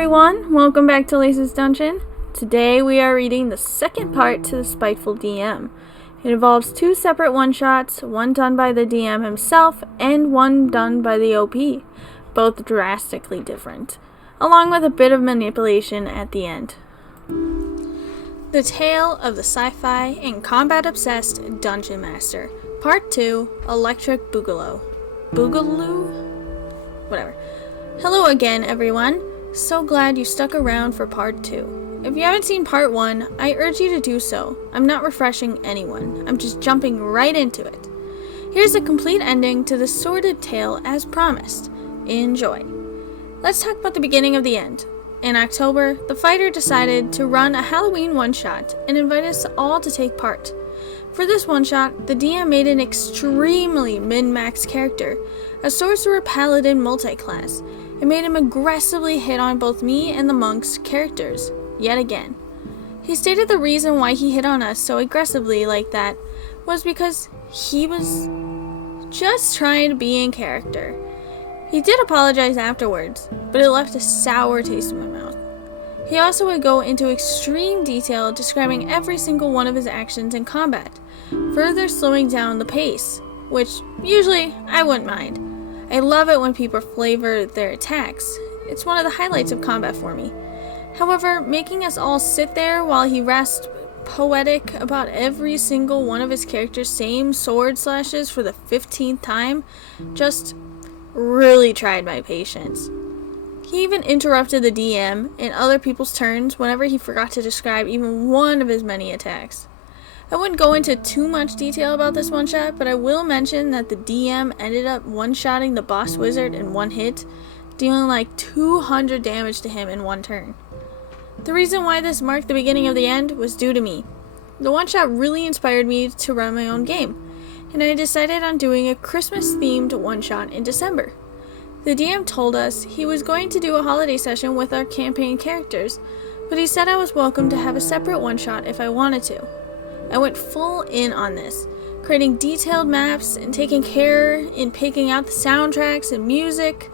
everyone, welcome back to Lisa's Dungeon. Today we are reading the second part to the Spiteful DM. It involves two separate one-shots, one done by the DM himself and one done by the OP, both drastically different, along with a bit of manipulation at the end. The Tale of the Sci-Fi and Combat-Obsessed Dungeon Master, Part 2, Electric Boogaloo. Boogaloo? Whatever. Hello again, everyone. So glad you stuck around for Part 2. If you haven't seen Part 1, I urge you to do so. I'm not refreshing anyone. I'm just jumping right into it. Here's a complete ending to the sordid tale as promised. Enjoy. Let's talk about the beginning of the end. In October, the fighter decided to run a Halloween one-shot and invite us all to take part. For this one-shot, the DM made an extremely min-max character, a sorcerer paladin multi-class. It made him aggressively hit on both me and the monk's characters, yet again. He stated the reason why he hit on us so aggressively like that was because he was just trying to be in character. He did apologize afterwards, but it left a sour taste in my mouth. He also would go into extreme detail describing every single one of his actions in combat, further slowing down the pace, which usually I wouldn't mind. I love it when people flavor their attacks. It's one of the highlights of combat for me. However, making us all sit there while he rasped poetic about every single one of his character's same sword slashes for the 15th time just really tried my patience. He even interrupted the DM and other people's turns whenever he forgot to describe even one of his many attacks. I wouldn't go into too much detail about this one-shot, but I will mention that the DM ended up one-shotting the boss wizard in one hit, dealing like 200 damage to him in one turn. The reason why this marked the beginning of the end was due to me. The one-shot really inspired me to run my own game, and I decided on doing a Christmas-themed one-shot in December. The DM told us he was going to do a holiday session with our campaign characters, but he said I was welcome to have a separate one-shot if I wanted to. I went full in on this, creating detailed maps and taking care in picking out the soundtracks and music.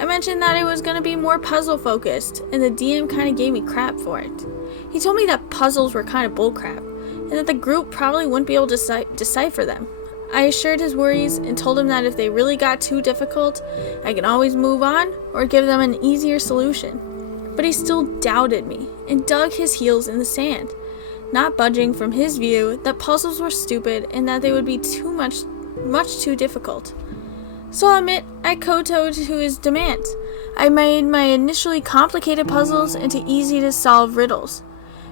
I mentioned that it was going to be more puzzle focused, and the DM kind of gave me crap for it. He told me that puzzles were kind of bullcrap, and that the group probably wouldn't be able to decipher them. I assured his worries and told him that if they really got too difficult, I could always move on or give them an easier solution. But he still doubted me and dug his heels in the sand, not budging from his view that puzzles were stupid and that they would be much too difficult. So I'll admit, I kowtowed to his demands. I made my initially complicated puzzles into easy to solve riddles,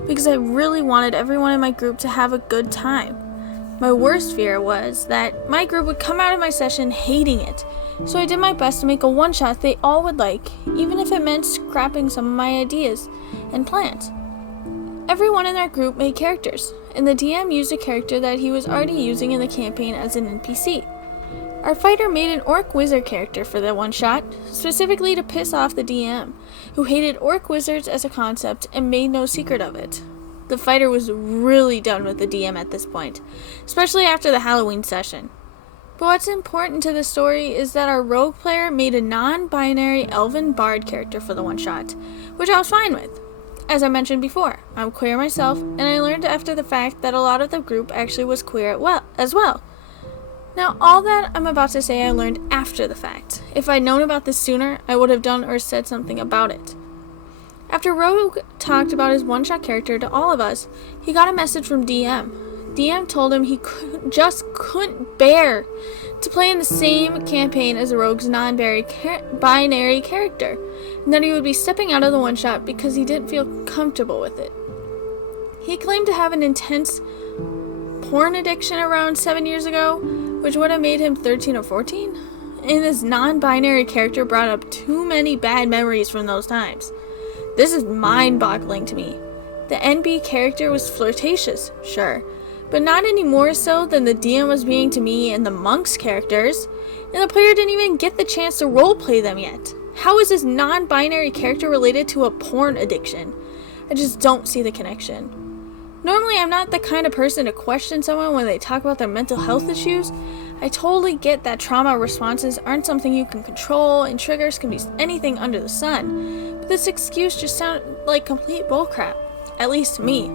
because I really wanted everyone in my group to have a good time. My worst fear was that my group would come out of my session hating it, so I did my best to make a one-shot they all would like, even if it meant scrapping some of my ideas and plans. Everyone in our group made characters, and the DM used a character that he was already using in the campaign as an NPC. Our fighter made an orc wizard character for the one-shot, specifically to piss off the DM, who hated orc wizards as a concept and made no secret of it. The fighter was really done with the DM at this point, especially after the Halloween session. But what's important to the story is that our rogue player made a non-binary elven bard character for the one-shot, which I was fine with. As I mentioned before, I'm queer myself, and I learned after the fact that a lot of the group actually was queer as well. Now, all that I'm about to say I learned after the fact. If I'd known about this sooner, I would have done or said something about it. After Rogue talked about his one-shot character to all of us, he got a message from DM. DM told him he just couldn't bear to play in the same campaign as Rogue's non-binary character, and that he would be stepping out of the one-shot because he didn't feel comfortable with it. He claimed to have an intense porn addiction around 7 years ago, which would have made him 13 or 14, and his non-binary character brought up too many bad memories from those times. This is mind-boggling to me. The NB character was flirtatious, sure, but not any more so than the DM was being to me and the monk's characters, and the player didn't even get the chance to roleplay them yet. How is this non-binary character related to a porn addiction? I just don't see the connection. Normally, I'm not the kind of person to question someone when they talk about their mental health issues. I totally get that trauma responses aren't something you can control, and triggers can be anything under the sun, but this excuse just sounded like complete bullcrap, at least to me.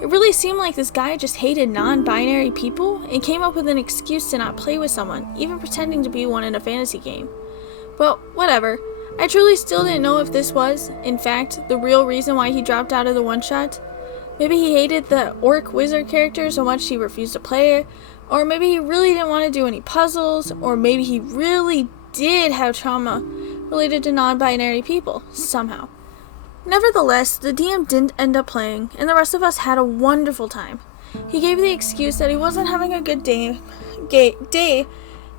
It really seemed like this guy just hated non-binary people and came up with an excuse to not play with someone, even pretending to be one in a fantasy game. But whatever, I truly still didn't know if this was, in fact, the real reason why he dropped out of the one-shot. Maybe he hated the orc wizard character so much he refused to play it, or maybe he really didn't want to do any puzzles, or maybe he really did have trauma related to non-binary people, somehow. Nevertheless, the DM didn't end up playing, and the rest of us had a wonderful time. He gave the excuse that he wasn't having a good day,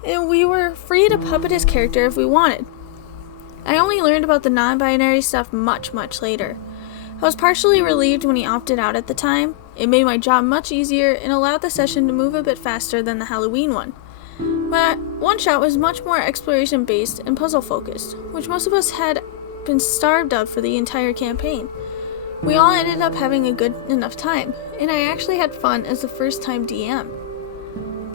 and we were free to puppet his character if we wanted. I only learned about the non-binary stuff much later. I was partially relieved when he opted out at the time. It made my job much easier and allowed the session to move a bit faster than the Halloween one. But one-shot was much more exploration-based and puzzle-focused, which most of us had been starved of for the entire campaign. We all ended up having a good enough time, and I actually had fun as the first-time DM.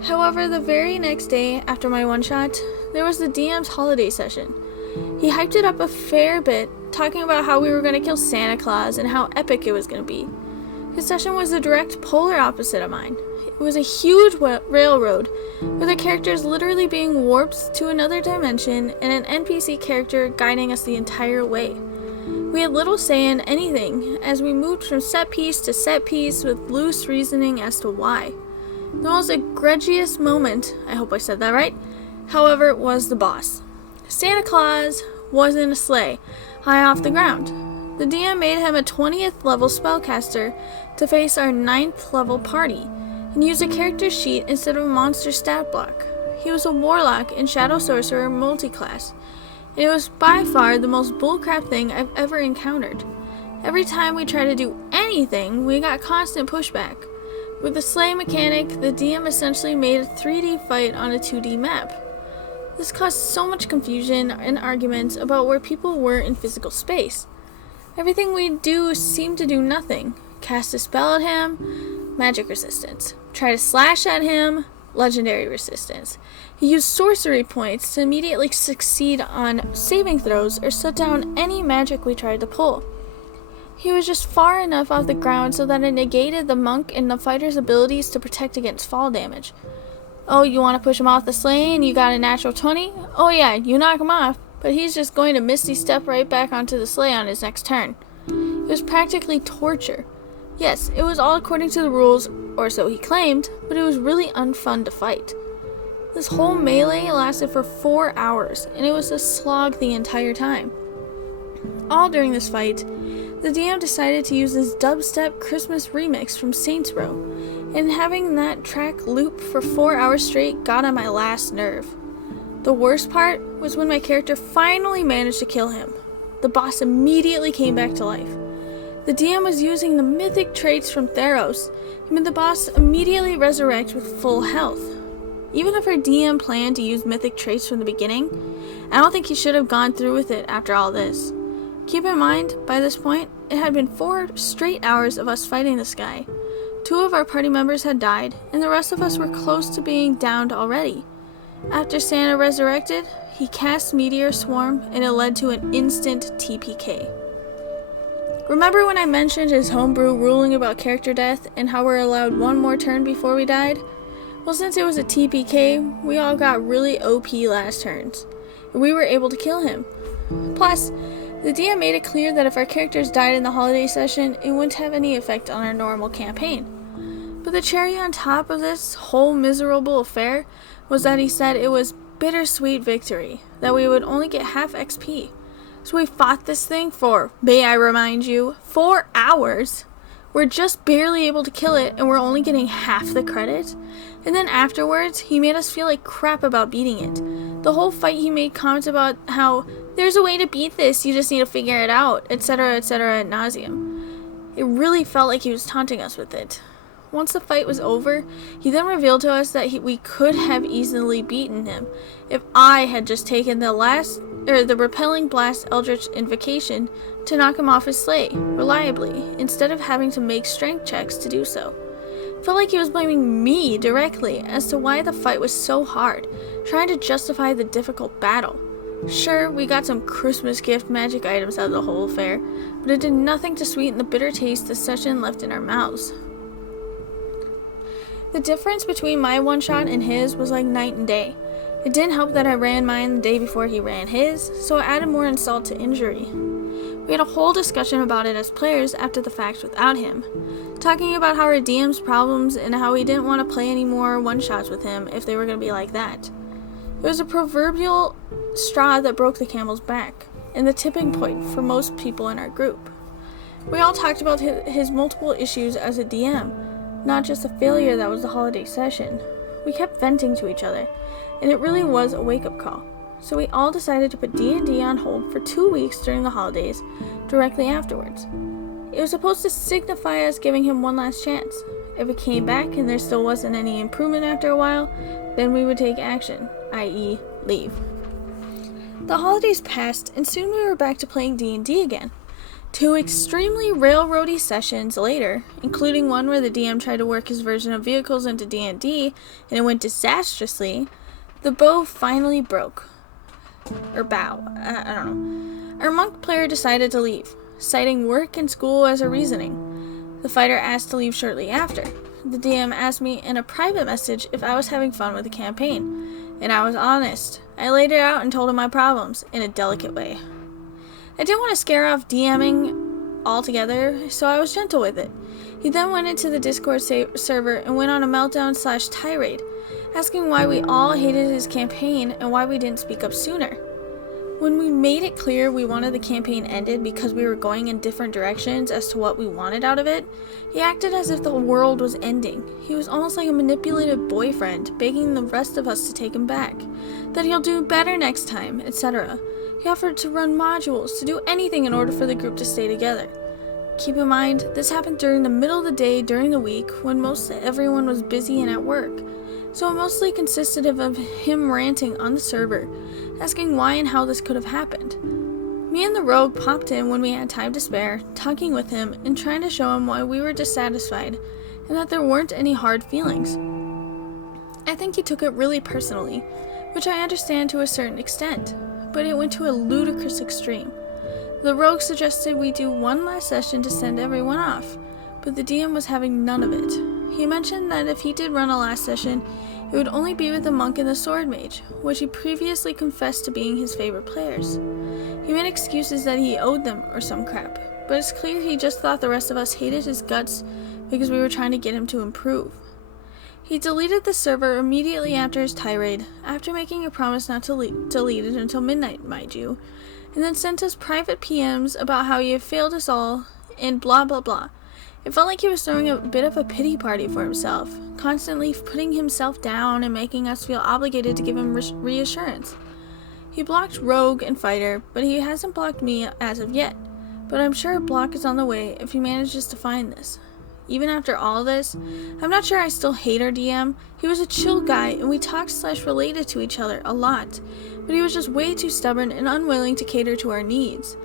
However, the very next day after my one-shot, there was the DM's holiday session. He hyped it up a fair bit, talking about how we were going to kill Santa Claus and how epic it was going to be. His session was the direct polar opposite of mine. It was a huge railroad, with the characters literally being warped to another dimension and an NPC character guiding us the entire way. We had little say in anything, as we moved from set piece to set piece with loose reasoning as to why. The most egregious moment, I hope I said that right, however, was the boss. Santa Claus was in a sleigh, high off the ground. The DM made him a 20th level spellcaster to face our 9th level party, and use a character sheet instead of a monster stat block. He was a warlock and shadow sorcerer multi-class, and it was by far the most bullcrap thing I've ever encountered. Every time we tried to do anything, we got constant pushback. With the sleigh mechanic, the DM essentially made a 3D fight on a 2D map. This caused so much confusion and arguments about where people were in physical space. Everything we'd do seemed to do nothing. Cast a spell at him, magic resistance. Try to slash at him, legendary resistance. He used sorcery points to immediately succeed on saving throws or shut down any magic we tried to pull. He was just far enough off the ground so that it negated the monk and the fighter's abilities to protect against fall damage. Oh, you want to push him off the sleigh and you got a natural 20? Oh yeah, you knock him off, but he's just going to misty step right back onto the sleigh on his next turn. It was practically torture. Yes, it was all according to the rules, or so he claimed, but it was really unfun to fight. This whole melee lasted for 4 hours, and it was a slog the entire time. All during this fight, the DM decided to use this dubstep Christmas remix from Saints Row, and having that track loop for 4 hours straight got on my last nerve. The worst part was when my character finally managed to kill him. The boss immediately came back to life. The DM was using the mythic traits from Theros, and made the boss immediately resurrect with full health. Even if our DM planned to use mythic traits from the beginning, I don't think he should have gone through with it after all this. Keep in mind, by this point, it had been 4 straight hours of us fighting this guy. 2 of our party members had died, and the rest of us were close to being downed already. After Santa resurrected, he cast Meteor Swarm, and it led to an instant TPK. Remember when I mentioned his homebrew ruling about character death and how we're allowed 1 more turn before we died? Well, since it was a TPK, we all got really OP last turns, and we were able to kill him. Plus, the DM made it clear that if our characters died in the holiday session, it wouldn't have any effect on our normal campaign. But the cherry on top of this whole miserable affair was that he said it was bittersweet victory, that we would only get half XP. So we fought this thing for, may I remind you, 4 hours. We're just barely able to kill it, and we're only getting half the credit. And then afterwards, he made us feel like crap about beating it. The whole fight he made comments about how, there's a way to beat this, you just need to figure it out, etc., ad nauseum. It really felt like he was taunting us with it. Once the fight was over, he then revealed to us that we could have easily beaten him if I had just taken the repelling blast Eldritch Invocation to knock him off his sleigh reliably, instead of having to make strength checks to do so. Felt like he was blaming me directly as to why the fight was so hard, trying to justify the difficult battle. Sure, we got some Christmas gift magic items out of the whole affair, but it did nothing to sweeten the bitter taste the session left in our mouths. The difference between my one-shot and his was like night and day. It didn't help that I ran mine the day before he ran his, so it added more insult to injury. We had a whole discussion about it as players after the fact without him, talking about how our DM's problems and how we didn't want to play any more one-shots with him if they were going to be like that. It was a proverbial straw that broke the camel's back, and the tipping point for most people in our group. We all talked about his multiple issues as a DM, not just a failure that was the holiday session. We kept venting to each other, and it really was a wake-up call. So we all decided to put D&D on hold for 2 weeks during the holidays, directly afterwards. It was supposed to signify us giving him one last chance. If it came back and there still wasn't any improvement after a while, then we would take action, i.e. leave. The holidays passed, and soon we were back to playing D&D again. 2 extremely railroady sessions later, including one where the DM tried to work his version of vehicles into D&D, and it went disastrously, the bow finally broke. Or bow. I don't know. Our monk player decided to leave, citing work and school as a reasoning. The fighter asked to leave shortly after. The DM asked me in a private message if I was having fun with the campaign, and I was honest. I laid it out and told him my problems, in a delicate way. I didn't want to scare off DMing altogether, so I was gentle with it. He then went into the Discord server and went on a meltdown/tirade, asking why we all hated his campaign and why we didn't speak up sooner. When we made it clear we wanted the campaign ended because we were going in different directions as to what we wanted out of it, he acted as if the world was ending. He was almost like a manipulative boyfriend, begging the rest of us to take him back, that he'll do better next time, etc. He offered to run modules, to do anything in order for the group to stay together. Keep in mind, this happened during the middle of the day during the week when most everyone was busy and at work. So it mostly consisted of him ranting on the server, asking why and how this could have happened. Me and the rogue popped in when we had time to spare, talking with him and trying to show him why we were dissatisfied and that there weren't any hard feelings. I think he took it really personally, which I understand to a certain extent, but it went to a ludicrous extreme. The rogue suggested we do one last session to send everyone off, but the DM was having none of it. He mentioned that if he did run a last session, it would only be with the monk and the sword mage, which he previously confessed to being his favorite players. He made excuses that he owed them or some crap, but it's clear he just thought the rest of us hated his guts because we were trying to get him to improve. He deleted the server immediately after his tirade, after making a promise not to delete it until midnight, mind you, and then sent us private PMs about how he had failed us all, and blah blah blah. It felt like he was throwing a bit of a pity party for himself, constantly putting himself down and making us feel obligated to give him reassurance. He blocked Rogue and Fighter, but he hasn't blocked me as of yet, but I'm sure a block is on the way if he manages to find this. Even after all this, I'm not sure I still hate our DM. He was a chill guy and we talked/related to each other a lot, but he was just way too stubborn and unwilling to cater to our needs.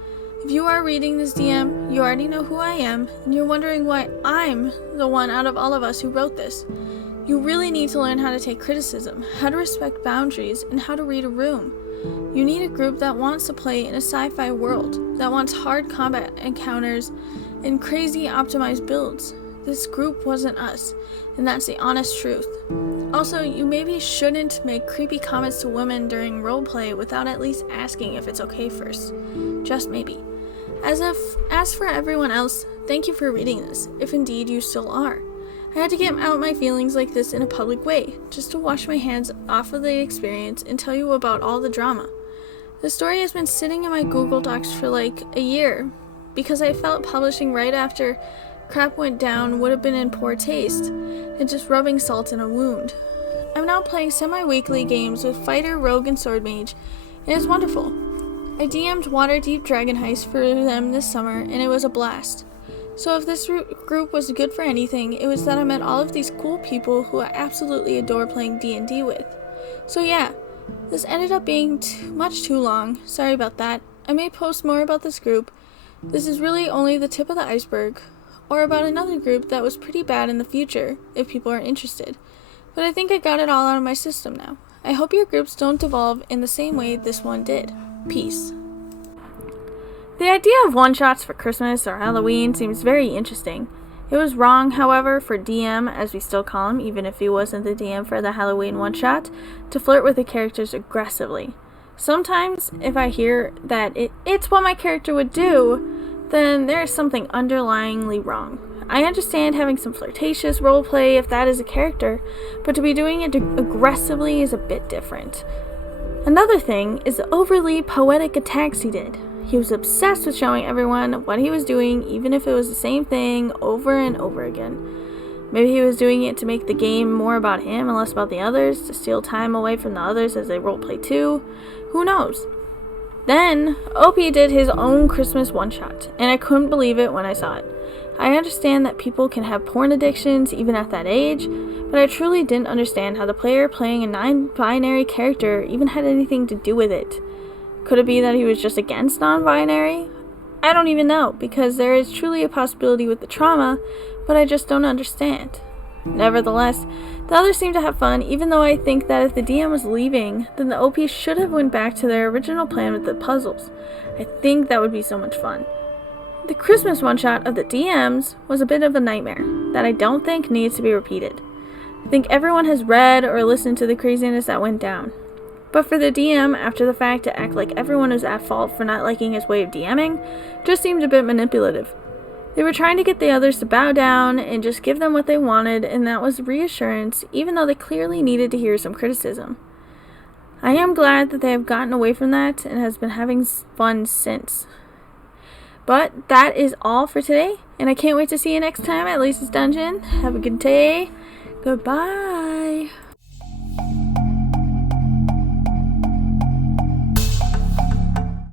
If you are reading this DM, you already know who I am, and you're wondering why I'm the one out of all of us who wrote this. You really need to learn how to take criticism, how to respect boundaries, and how to read a room. You need a group that wants to play in a sci-fi world, that wants hard combat encounters and crazy optimized builds. This group wasn't us, and that's the honest truth. Also, you maybe shouldn't make creepy comments to women during roleplay without at least asking if it's okay first. Just maybe. As for everyone else, thank you for reading this, if indeed you still are. I had to get out my feelings like this in a public way, just to wash my hands off of the experience and tell you about all the drama. The story has been sitting in my Google Docs for like a year, because I felt publishing right after crap went down would have been in poor taste, and just rubbing salt in a wound. I'm now playing semi-weekly games with Fighter, Rogue, and Sword Mage, and it's wonderful. I DM'd Waterdeep Dragon Heist for them this summer, and it was a blast. So if this group was good for anything, it was that I met all of these cool people who I absolutely adore playing D&D with. So yeah, this ended up being much too long, sorry about that. I may post more about this group. This is really only the tip of the iceberg. or about another group that was pretty bad in the future, if people are interested. But I think I got it all out of my system now. I hope your groups don't devolve in the same way this one did. Peace. The idea of one-shots for Christmas or Halloween seems very interesting. It was wrong, however, for DM, as we still call him, even if he wasn't the DM for the Halloween one-shot, to flirt with the characters aggressively. Sometimes, if I hear that it's what my character would do, then there is something underlyingly wrong. I understand having some flirtatious roleplay if that is a character, but to be doing it aggressively is a bit different. Another thing is the overly poetic attacks he did. He was obsessed with showing everyone what he was doing, even if it was the same thing over and over again. Maybe he was doing it to make the game more about him and less about the others, to steal time away from the others as they roleplay too. Who knows? Then, OP did his own Christmas one-shot, and I couldn't believe it when I saw it. I understand that people can have porn addictions even at that age, but I truly didn't understand how the player playing a non-binary character even had anything to do with it. Could it be that he was just against non-binary? I don't even know, because there is truly a possibility with the trauma, but I just don't understand. Nevertheless, the others seem to have fun, even though I think that if the DM was leaving, then the OP should have went back to their original plan with the puzzles. I think that would be so much fun. The Christmas one-shot of the DMs was a bit of a nightmare that I don't think needs to be repeated. I think everyone has read or listened to the craziness that went down. But for the DM, after the fact, to act like everyone was at fault for not liking his way of DMing just seemed a bit manipulative. They were trying to get the others to bow down and just give them what they wanted, and that was reassurance, even though they clearly needed to hear some criticism. I am glad that they have gotten away from that and has been having fun since. But that is all for today, and I can't wait to see you next time at Lisa's Dungeon. Have a good day. Goodbye.